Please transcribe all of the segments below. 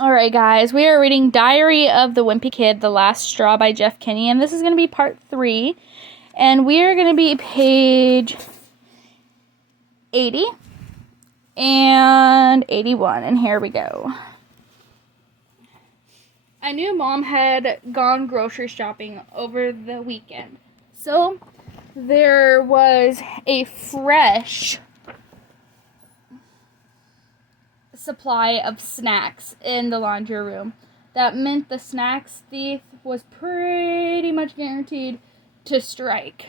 Alright, guys, we are reading Diary of the Wimpy Kid, The Last Straw by Jeff Kinney, and this is going to be part 3, and we are going to be page 80 and 81, and here we go. I knew Mom had gone grocery shopping over the weekend, so there was a fresh supply of snacks in the laundry room. That meant the snacks thief was pretty much guaranteed to strike.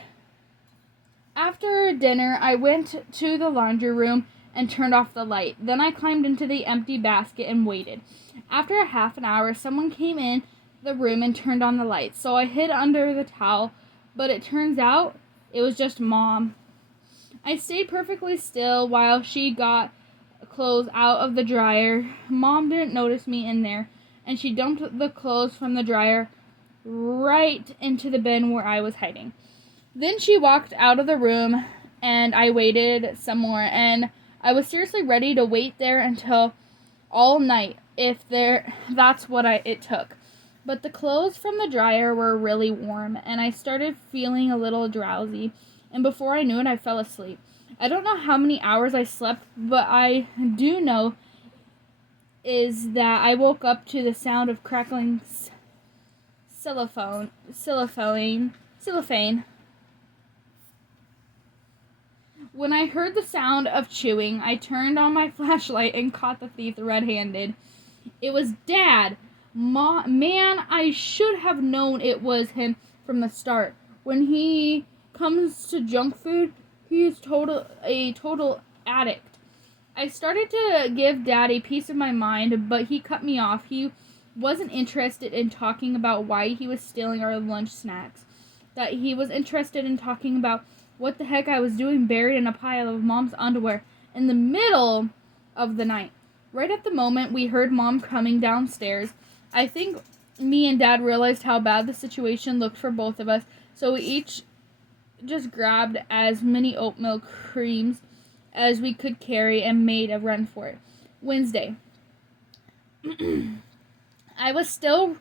After dinner, I went to the laundry room and turned off the light. Then I climbed into the empty basket and waited. After a half an hour, someone came in the room and turned on the light, so I hid under the towel, but it turns out it was just Mom. I stayed perfectly still while she got clothes out of the dryer. Mom didn't notice me in there, and she dumped the clothes from the dryer right into the bin where I was hiding. Then she walked out of the room, and I waited some more, and I was seriously ready to wait there until all night if that's what it took. But the clothes from the dryer were really warm, and I started feeling a little drowsy, and before I knew it, I fell asleep. I don't know how many hours I slept, but I do know is that I woke up to the sound of crackling cellophane. When I heard the sound of chewing, I turned on my flashlight and caught the thief red-handed. It was Dad. Man, I should have known it was him from the start. When he comes to junk food, he is a total addict. I started to give Dad a piece of my mind, but he cut me off. He wasn't interested in talking about why he was stealing our lunch snacks. That he was interested in talking about what the heck I was doing buried in a pile of Mom's underwear in the middle of the night. Right at the moment we heard Mom coming downstairs, I think me and Dad realized how bad the situation looked for both of us, so we each just grabbed as many oatmeal creams as we could carry and made a run for it. Wednesday. I was still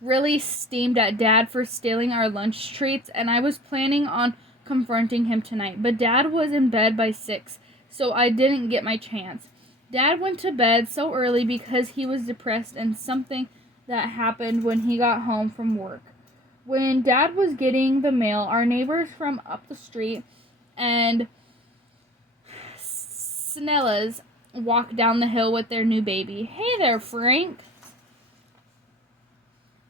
really steamed at Dad for stealing our lunch treats, and I was planning on confronting him tonight, but Dad was in bed by 6, so I didn't get my chance. Dad went to bed so early because he was depressed and something that happened when he got home from work. When Dad was getting the mail, our neighbors from up the street and Snellas walked down the hill with their new baby. Hey there, Frank.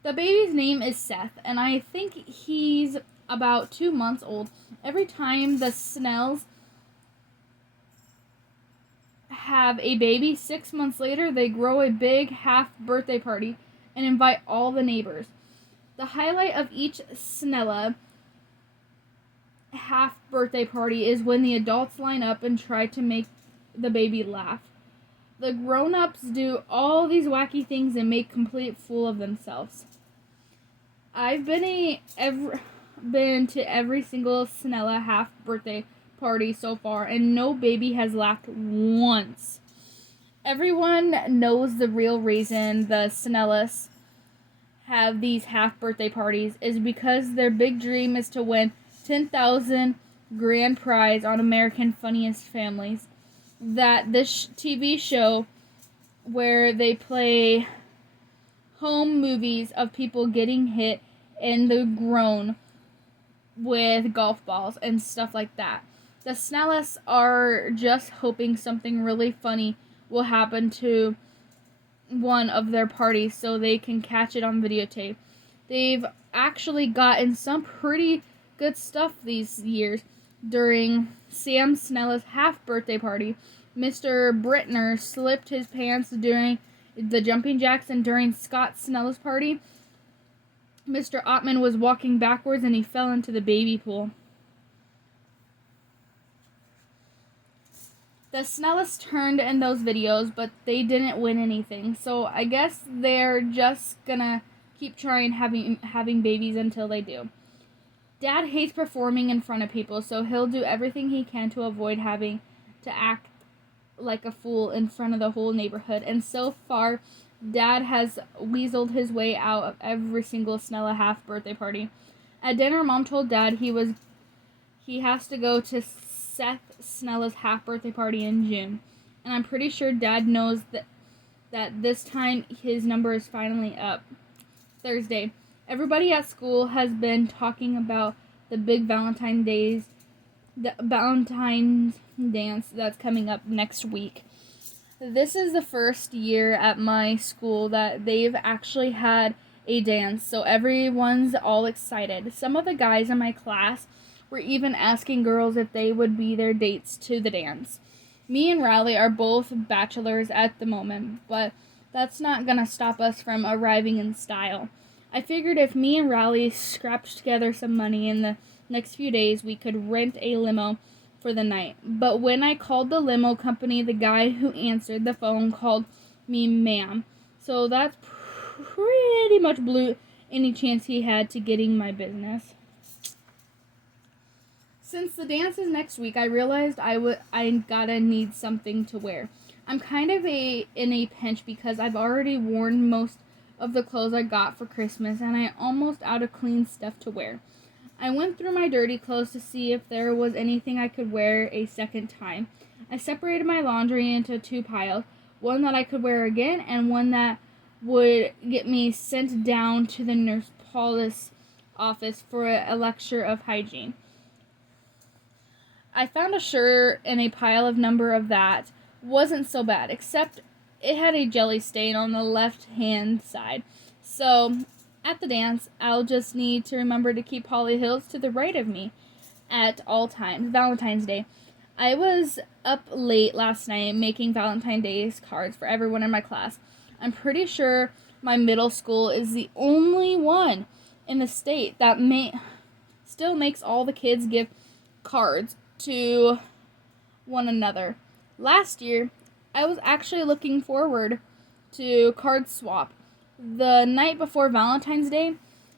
The baby's name is Seth, and I think he's about 2 months old. Every time the Snells have a baby, 6 months later, they grow a big half-birthday party and invite all the neighbors. The highlight of each Snella half-birthday party is when the adults line up and try to make the baby laugh. The grown-ups do all these wacky things and make complete fool of themselves. I've been to every single Snella half-birthday party so far, and no baby has laughed once. Everyone knows the real reason the Snellas have these half-birthday parties is because their big dream is to win 10,000 grand prize on American Funniest Families. That this TV show where they play home movies of people getting hit in the groin with golf balls and stuff like that. The Snellas are just hoping something really funny will happen to one of their parties so they can catch it on videotape. They've actually gotten some pretty good stuff these years. During Sam Snella's half-birthday party, Mr. Brittner slipped his pants during the jumping jacks, and during Scott Snella's party, Mr. Ottman was walking backwards and he fell into the baby pool. The Snellas turned in those videos, but they didn't win anything, so I guess they're just gonna keep trying having babies until they do. Dad hates performing in front of people, so he'll do everything he can to avoid having to act like a fool in front of the whole neighborhood, and so far Dad has weaseled his way out of every single Snella half birthday party. At dinner, Mom told Dad he has to go to Seth Snella's half birthday party in June. And I'm pretty sure Dad knows that this time his number is finally up. Thursday. Everybody at school has been talking about the big Valentine's dance that's coming up next week. This is the first year at my school that they've actually had a dance, so everyone's all excited. Some of the guys in my class were even asking girls if they would be their dates to the dance. Me and Riley are both bachelors at the moment, but that's not gonna stop us from arriving in style. I figured if me and Riley scrapped together some money in the next few days, we could rent a limo for the night. But when I called the limo company, the guy who answered the phone called me ma'am. So that's pretty much blew any chance he had to getting my business. Since the dance is next week, I realized I gotta need something to wear. I'm kind of in a pinch because I've already worn most of the clothes I got for Christmas, and I'm almost out of clean stuff to wear. I went through my dirty clothes to see if there was anything I could wear a second time. I separated my laundry into 2 piles, one that I could wear again and one that would get me sent down to the nurse Paula's office for a lecture of hygiene. I found a shirt in a pile of number of that wasn't so bad, except it had a jelly stain on the left-hand side. So, at the dance, I'll just need to remember to keep Holly Hills to the right of me at all times. Valentine's Day. I was up late last night making Valentine's Day cards for everyone in my class. I'm pretty sure my middle school is the only one in the state that still makes all the kids give cards to one another. Last year, I was actually looking forward to card swap. The night before Valentine's Day,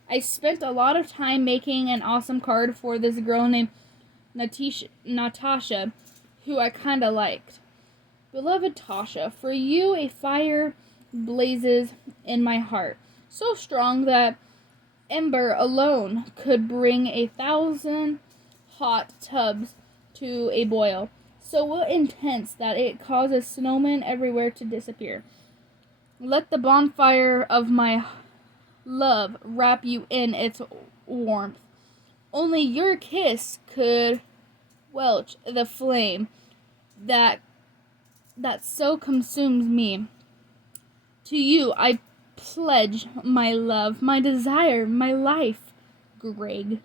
I spent a lot of time making an awesome card for this girl named Natasha, who I kinda liked. Beloved Tasha, for you a fire blazes in my heart, so strong that ember alone could bring 1,000 hot tubs to a boil, so intense that it causes snowmen everywhere to disappear. Let the bonfire of my love wrap you in its warmth. Only your kiss could quench the flame that so consumes me. To you I pledge my love, my desire, my life, Greg.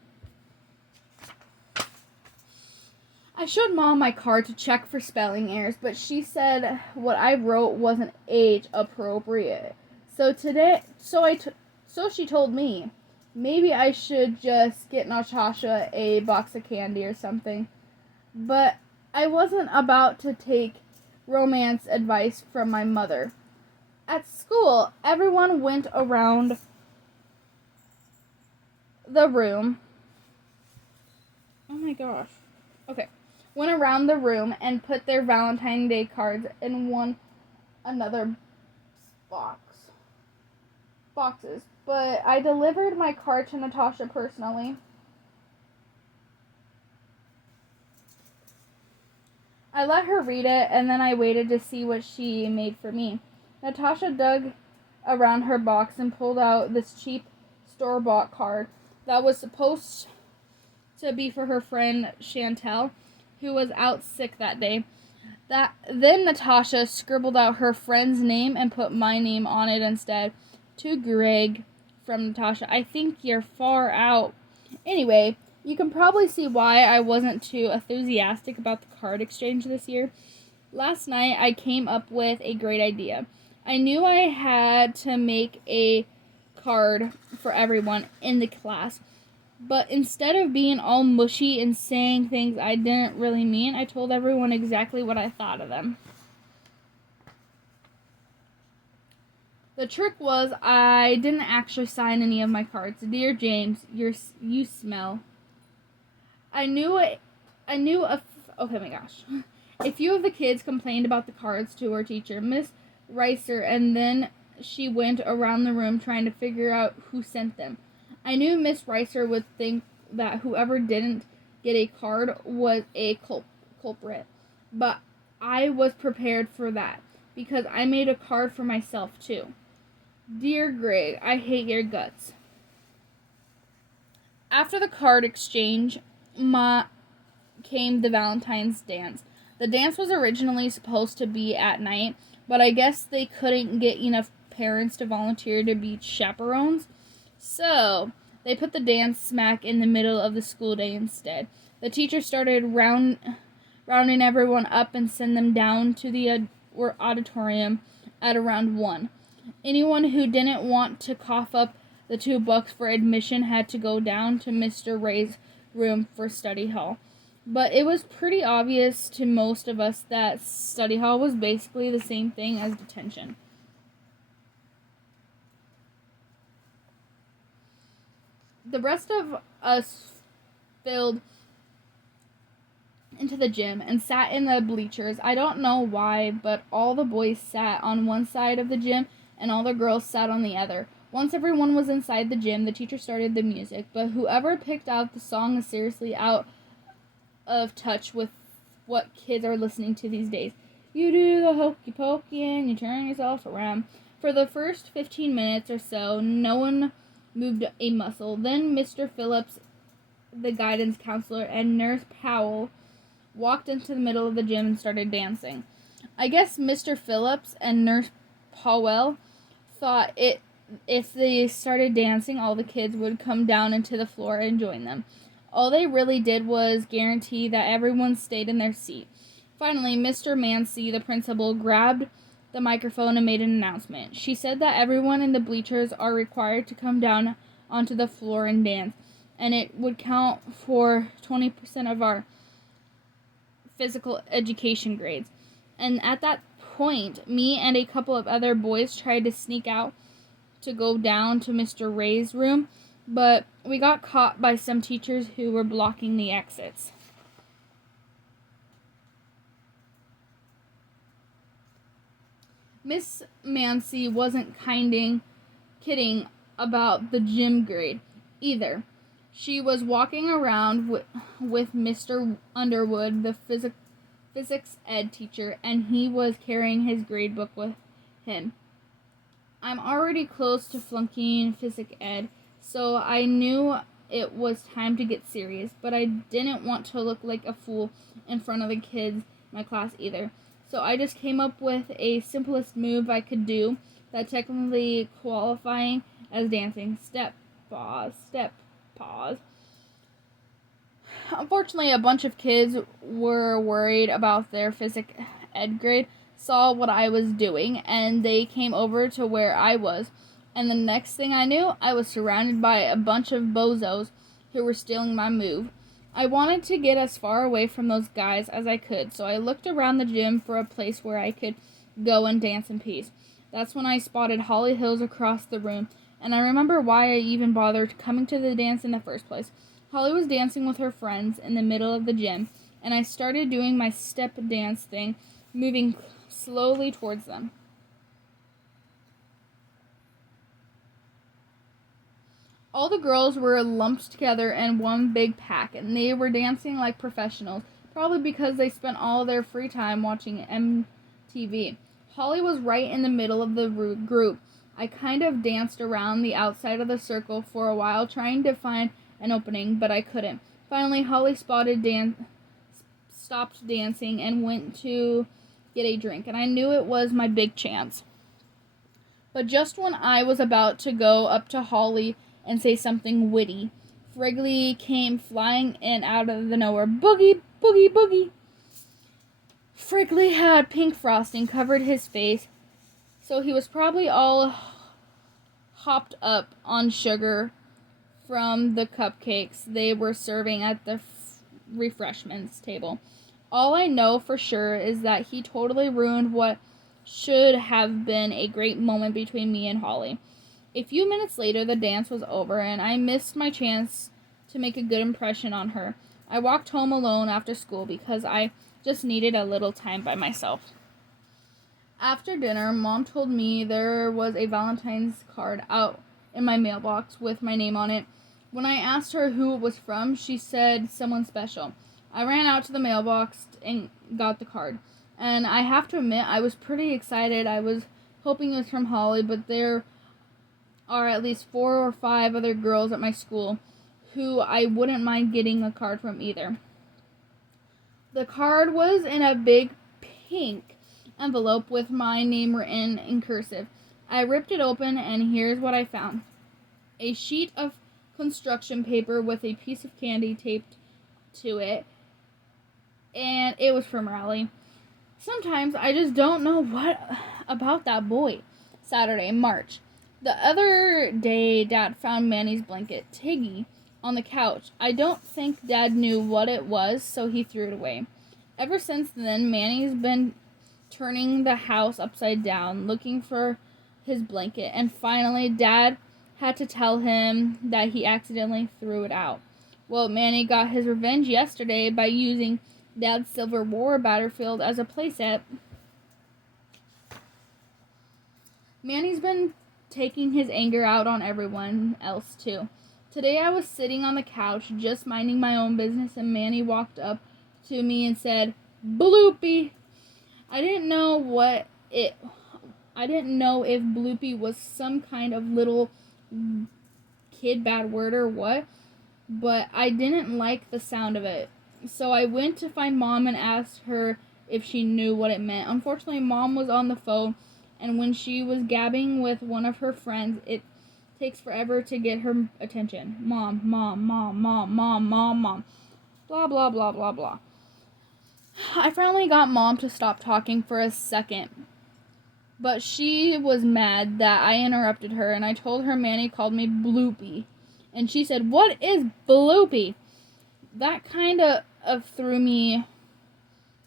I showed Mom my card to check for spelling errors, but she said what I wrote wasn't age appropriate. So she told me maybe I should just get Natasha a box of candy or something. But I wasn't about to take romance advice from my mother. At school, everyone went around the room. Oh my gosh. Okay. Went around the room and put their Valentine's Day cards in one another boxes. But I delivered my card to Natasha personally. I let her read it, and then I waited to see what she made for me. Natasha dug around her box and pulled out this cheap store-bought card that was supposed to be for her friend Chantel, who was out sick that day. Then Natasha scribbled out her friend's name and put my name on it instead. To Greg from Natasha. I think you're far out. Anyway, you can probably see why I wasn't too enthusiastic about the card exchange this year. Last night I came up with a great idea. I knew I had to make a card for everyone in the class. But instead of being all mushy and saying things I didn't really mean, I told everyone exactly what I thought of them. The trick was I didn't actually sign any of my cards. Dear James, you smell. Okay, my gosh. A few of the kids complained about the cards to our teacher, Miss Reiser, and then she went around the room trying to figure out who sent them. I knew Miss Ricer would think that whoever didn't get a card was a culprit, but I was prepared for that because I made a card for myself too. Dear Greg, I hate your guts. After the card exchange, came the Valentine's dance. The dance was originally supposed to be at night, but I guess they couldn't get enough parents to volunteer to be chaperones, so they put the dance smack in the middle of the school day instead. The teacher started rounding everyone up and send them down to the auditorium at around 1. Anyone who didn't want to cough up the $2 for admission had to go down to Mr. Ray's room for study hall. But it was pretty obvious to most of us that study hall was basically the same thing as detention. The rest of us filed into the gym and sat in the bleachers. I don't know why, but all the boys sat on one side of the gym and all the girls sat on the other. Once everyone was inside the gym, the teacher started the music, but whoever picked out the song is seriously out of touch with what kids are listening to these days. You do the hokey pokey and you turn yourself around. For the first 15 minutes or so, no one moved a muscle. Then Mr. Phillips, the guidance counselor, and Nurse Powell walked into the middle of the gym and started dancing. I guess Mr. Phillips and Nurse Powell thought if they started dancing, all the kids would come down into the floor and join them. All they really did was guarantee that everyone stayed in their seat. Finally, Mr. Mancy, the principal, grabbed the microphone and made an announcement. She said that everyone in the bleachers are required to come down onto the floor and dance, and it would count for 20% of our physical education grades. And at that point, me and a couple of other boys tried to sneak out to go down to Mr. Ray's room, but we got caught by some teachers who were blocking the exits. Miss Mancy wasn't kidding about the gym grade either. She was walking around with Mr. Underwood, the physics ed teacher, and he was carrying his grade book with him. I'm already close to flunking physics ed, so I knew it was time to get serious, but I didn't want to look like a fool in front of the kids in my class either. So I just came up with a simplest move I could do that technically qualifying as dancing. Step, pause, step, pause. Unfortunately, a bunch of kids were worried about their physics ed grade, saw what I was doing, and they came over to where I was. And the next thing I knew, I was surrounded by a bunch of bozos who were stealing my move. I wanted to get as far away from those guys as I could, so I looked around the gym for a place where I could go and dance in peace. That's when I spotted Holly Hills across the room, and I remember why I even bothered coming to the dance in the first place. Holly was dancing with her friends in the middle of the gym, and I started doing my step dance thing, moving slowly towards them. All the girls were lumped together in one big pack, and they were dancing like professionals, probably because they spent all their free time watching MTV. Holly was right in the middle of the group. I kind of danced around the outside of the circle for a while, trying to find an opening, but I couldn't. Finally, Holly stopped dancing and went to get a drink, and I knew it was my big chance. But just when I was about to go up to Holly and say something witty, Frigley came flying in out of the nowhere. Boogie, boogie, boogie. Frigley had pink frosting covered his face, so he was probably all hopped up on sugar from the cupcakes they were serving at the refreshments table. All I know for sure is that he totally ruined what should have been a great moment between me and Holly. A few minutes later, the dance was over, and I missed my chance to make a good impression on her. I walked home alone after school because I just needed a little time by myself. After dinner, Mom told me there was a Valentine's card out in my mailbox with my name on it. When I asked her who it was from, she said someone special. I ran out to the mailbox and got the card. And I have to admit, I was pretty excited. I was hoping it was from Holly, but there are at least 4 or 5 other girls at my school who I wouldn't mind getting a card from either. The card was in a big pink envelope with my name written in cursive. I ripped it open, and here's what I found. A sheet of construction paper with a piece of candy taped to it, and it was from Riley. Sometimes I just don't know what about that boy. Saturday, March. The other day, Dad found Manny's blanket, Tiggy, on the couch. I don't think Dad knew what it was, so he threw it away. Ever since then, Manny's been turning the house upside down, looking for his blanket, and finally, Dad had to tell him that he accidentally threw it out. Well, Manny got his revenge yesterday by using Dad's Silver War battlefield as a playset. Manny's been taking his anger out on everyone else, too. Today I was sitting on the couch, just minding my own business, and Manny walked up to me and said, "Bloopy." I didn't know if bloopy was some kind of little kid bad word or what, but I didn't like the sound of it. So I went to find Mom and asked her if she knew what it meant. Unfortunately, Mom was on the phone, and when she was gabbing with one of her friends, it takes forever to get her attention. Mom, mom, mom, mom, mom, mom, mom. Blah, blah, blah, blah, blah. I finally got Mom to stop talking for a second, but she was mad that I interrupted her, and I told her Manny called me Bloopy. And she said, "What is Bloopy?" That kind of threw me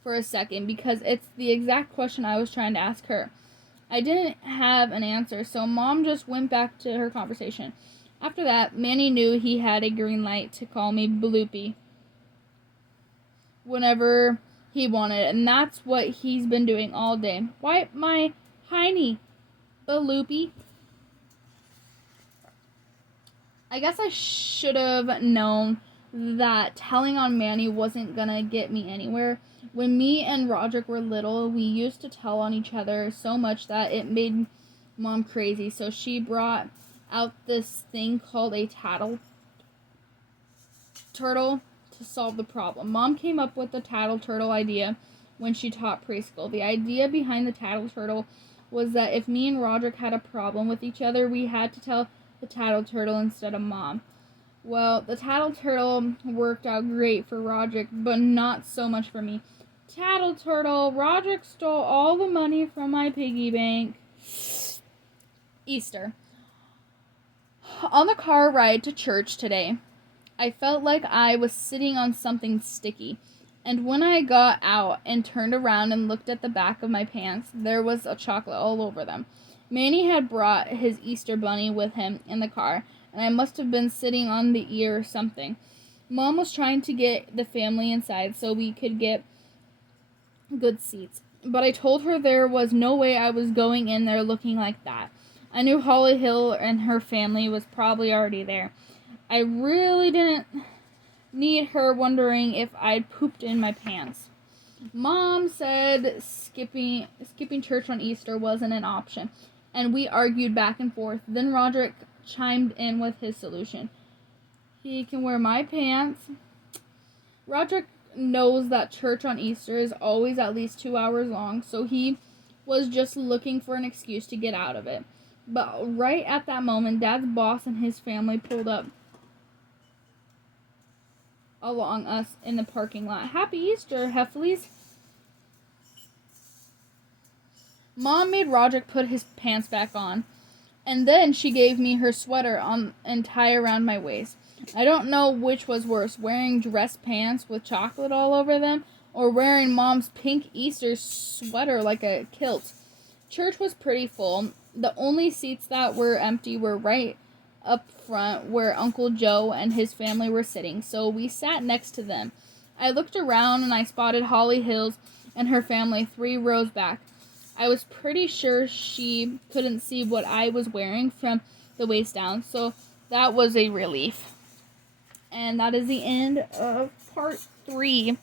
for a second, because it's the exact question I was trying to ask her. I didn't have an answer, so Mom just went back to her conversation. After that, Manny knew he had a green light to call me Bloopy whenever he wanted, and that's what he's been doing all day. Wipe my hiney, Bloopy. I guess I should have known that telling on Manny wasn't gonna get me anywhere. When me and Roderick were little, we used to tell on each other so much that it made Mom crazy. So she brought out this thing called a tattle turtle to solve the problem. Mom came up with the tattle turtle idea when she taught preschool. The idea behind the tattle turtle was that if me and Roderick had a problem with each other, we had to tell the tattle turtle instead of Mom. Well, the tattle turtle worked out great for Roderick, but not so much for me. Tattle turtle, Roderick stole all the money from my piggy bank. Easter. On the car ride to church today, I felt like I was sitting on something sticky. And when I got out and turned around and looked at the back of my pants, there was a chocolate all over them. Manny had brought his Easter bunny with him in the car, and I must have been sitting on the ear or something. Mom was trying to get the family inside so we could get good seats, but I told her there was no way I was going in there looking like that. I knew Holly Hill and her family was probably already there. I really didn't need her wondering if I'd pooped in my pants. Mom said skipping church on Easter wasn't an option, and we argued back and forth. Then Roderick chimed in with his solution. He can wear my pants. Roderick knows that church on Easter is always at least 2 hours long, so he was just looking for an excuse to get out of it. But right at that moment, Dad's boss and his family pulled up along us in the parking lot. Happy Easter, Heffleys. Mom made Roderick put his pants back on, and then she gave me her sweater on and tie around my waist. I don't know which was worse, wearing dress pants with chocolate all over them, or wearing Mom's pink Easter sweater like a kilt. Church was pretty full. The only seats that were empty were right up front where Uncle Joe and his family were sitting, so we sat next to them. I looked around and I spotted Holly Hills and her family 3 rows back. I was pretty sure she couldn't see what I was wearing from the waist down, so that was a relief. And that is the end of part 3.